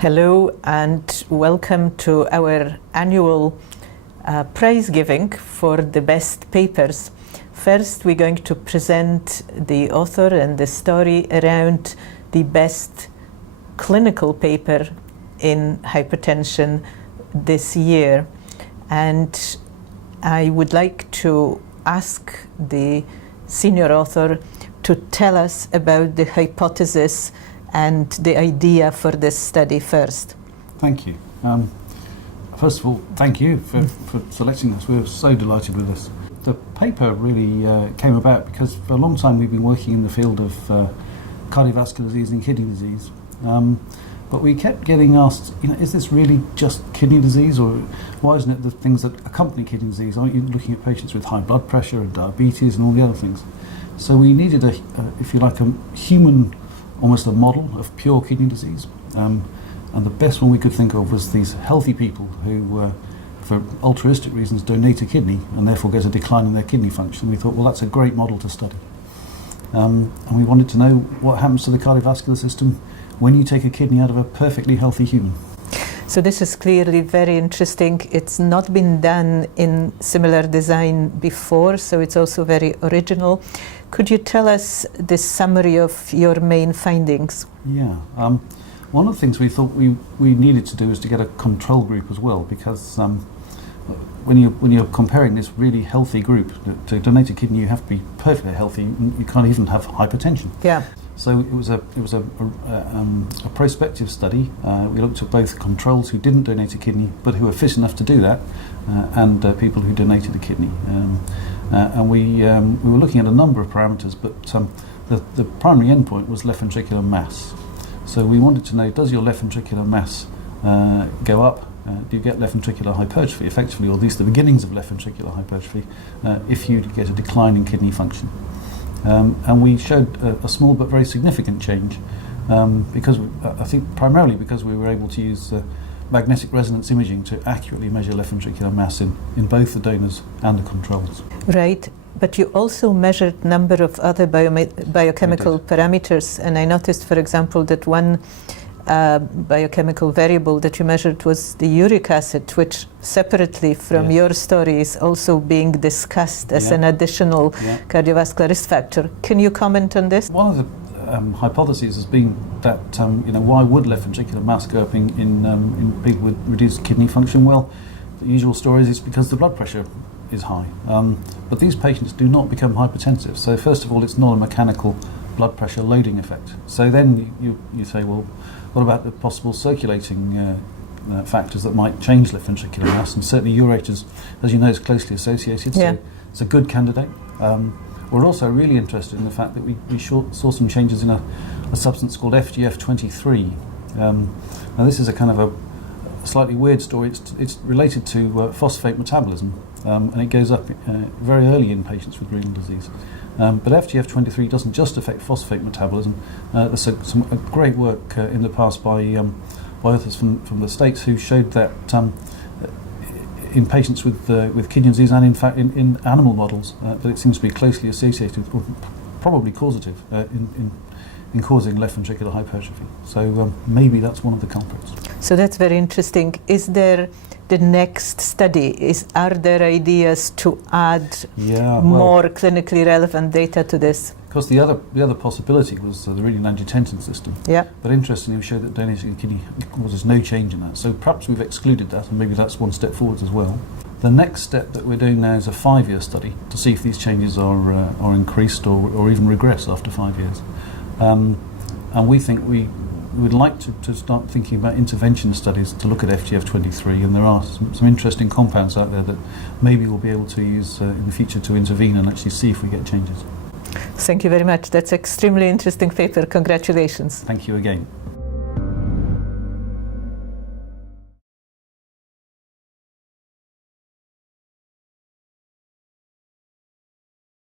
Hello and welcome to our annual prize giving for the best papers. First, we're going to present the author and the story around the best clinical paper in hypertension this year. And I would like to ask the senior author to tell us about the hypothesis and the idea for this study first. Thank you. First of all, thank you for selecting us. We're so delighted with this. The paper really came about because for a long time we've been working in the field of cardiovascular disease and kidney disease. But we kept getting asked, is this really just kidney disease, or why isn't it the things that accompany kidney disease? Aren't you looking at patients with high blood pressure and diabetes and all the other things? So we needed if you like, a human, almost a model of pure kidney disease. And the best one we could think of was these healthy people who, for altruistic reasons, donate a kidney and therefore get a decline in their kidney function. We thought, well, that's a great model to study. And we wanted to know what happens to the cardiovascular system when you take a kidney out of a perfectly healthy human. So this is clearly very interesting. It's not been done in similar design before, so it's also very original. Could you tell us the summary of your main findings? Yeah. One of the things we thought we needed to do is to get a control group as well, because when you're comparing this really healthy group, to donate a kidney you have to be perfectly healthy. You can't even have hypertension. Yeah. So it was a prospective study. We looked at both controls who didn't donate a kidney but who were fit enough to do that, and people who donated a kidney. And we were looking at a number of parameters, but the primary endpoint was left ventricular mass. So we wanted to know, does your left ventricular mass go up? Do you get left ventricular hypertrophy effectively, or at least the beginnings of left ventricular hypertrophy, if you get a decline in kidney function? And we showed a small but very significant change, because I think primarily because we were able to use magnetic resonance imaging to accurately measure left ventricular mass in both the donors and the controls. Right, but you also measured a number of other biochemical parameters, and I noticed, for example, that one biochemical variable that you measured was the uric acid, which separately from your story is also being discussed as an additional cardiovascular risk factor. Can you comment on this? One of the hypotheses has been that why would left ventricular mass go up in people with reduced kidney function? Well, the usual story is it's because the blood pressure is high, but these patients do not become hypertensive. So first of all, it's not a mechanical blood pressure loading effect. So then you say, well, what about the possible circulating factors that might change left ventricular mass? And certainly urate, as you know, is closely associated, so it's a good candidate. We're also really interested in the fact that we saw some changes in a substance called FGF23. Now this is a kind of a slightly weird story. It's related to phosphate metabolism, and it goes up very early in patients with renal disease. But FGF23 doesn't just affect phosphate metabolism. There's some great work in the past by authors from the States who showed that in patients with kidney disease, and in fact in animal models, that it seems to be closely associated, or probably causative, in causing left ventricular hypertrophy. So maybe that's one of the culprits. So that's very interesting. Is there the next study? Are there ideas to add more clinically relevant data to this? Because the other possibility was the renin-angiotensin system. Yeah. But interestingly, we showed that donating a kidney causes no change in that. So perhaps we've excluded that, and maybe that's one step forwards as well. The next step that we're doing now is a 5-year study to see if these changes are increased or even regress after 5 years. And we think we would like to start thinking about intervention studies to look at FGF23, and there are some interesting compounds out there that maybe we'll be able to use in the future to intervene and actually see if we get changes. Thank you very much. That's extremely interesting paper. Congratulations. Thank you again.